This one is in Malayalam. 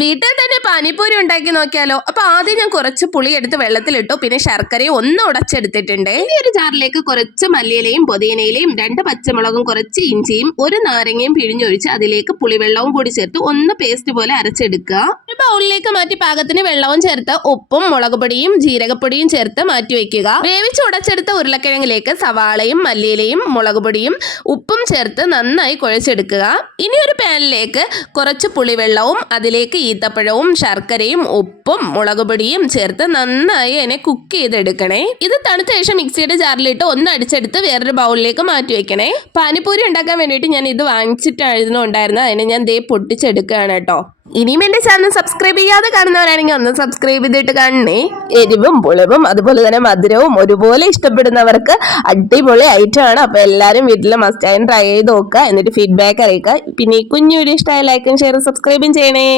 വീട്ടിൽ തന്നെ പാനിപ്പൂരി ഉണ്ടാക്കി നോക്കിയാലോ? അപ്പൊ ആദ്യം ഞാൻ കുറച്ച് പുളി എടുത്ത് വെള്ളത്തിലിട്ടു, പിന്നെ ശർക്കരയും ഒന്ന് ഉടച്ചെടുത്തിട്ടുണ്ട്. ഇനി ഒരു ജാറിലേക്ക് കുറച്ച് മല്ലിയിലയും പുതിനയിലയും 2 പച്ചമുളകും കുറച്ച് ഇഞ്ചിയും 1 നാരങ്ങയും പിഴിഞ്ഞൊഴിച്ച് അതിലേക്ക് പുളിവെള്ളവും കൂടി ചേർത്ത് ഒന്ന് പേസ്റ്റ് പോലെ അരച്ചെടുക്കുക. ഒരു ബൗളിലേക്ക് മാറ്റി പാകത്തിന് വെള്ളവും ചേർത്ത് ഉപ്പും മുളക് പൊടിയും ജീരകപ്പൊടിയും ചേർത്ത് മാറ്റി വെക്കുക. വേവിച്ച് ഉടച്ചെടുത്ത ഉരുളക്കിഴങ്ങിലേക്ക് സവാളയും മല്ലിയിലയും മുളക് പൊടിയും ഉപ്പും ചേർത്ത് നന്നായി കുഴച്ചെടുക്കുക. ഇനി ഒരു പാനിലേക്ക് കുറച്ച് പുളിവെള്ളവും അതിലേക്ക് ഈത്തപ്പഴവും ശർക്കരയും ഉപ്പും മുളക് പൊടിയും ചേർത്ത് നന്നായി അതിനെ കുക്ക് ചെയ്തെടുക്കണേ. ഇത് തണുത്ത ശേഷം മിക്സിയുടെ ജാറിലിട്ട് ഒന്ന് അടിച്ചെടുത്ത് വേറൊരു ബൗളിലേക്ക് മാറ്റി വെക്കണേ. പാനിപ്പൂരി ഉണ്ടാക്കാൻ വേണ്ടിയിട്ട് ഞാൻ ഇത് വാങ്ങിച്ചിട്ടായിരുന്നു ഉണ്ടായിരുന്നത്. അതിനെ ഞാൻ ദേ പൊട്ടിച്ചെടുക്കുകയാണ് കേട്ടോ. ഇനിയും എൻ്റെ ചാനൽ സബ്സ്ക്രൈബ് ചെയ്യാതെ കാണുന്നവരാണെങ്കിൽ ഒന്ന് സബ്സ്ക്രൈബ് ചെയ്തിട്ട് കാണണേ. എരിവും പുളിവും അതുപോലെ തന്നെ മധുരവും ഒരുപോലെ ഇഷ്ടപ്പെടുന്നവർക്ക് അടിപൊളി ഐറ്റം ആണ്. അപ്പോൾ എല്ലാവരും വീട്ടിൽ മസ്റ്റായും ട്രൈ ചെയ്ത് നോക്കുക, എന്നിട്ട് ഫീഡ്ബാക്ക് അറിയിക്കുക. പിന്നെ ഈ കുഞ്ഞു വീഡിയോ ഇഷ്ടമായ ലൈക്കും ഷെയറും സബ്സ്ക്രൈബും ചെയ്യണേ.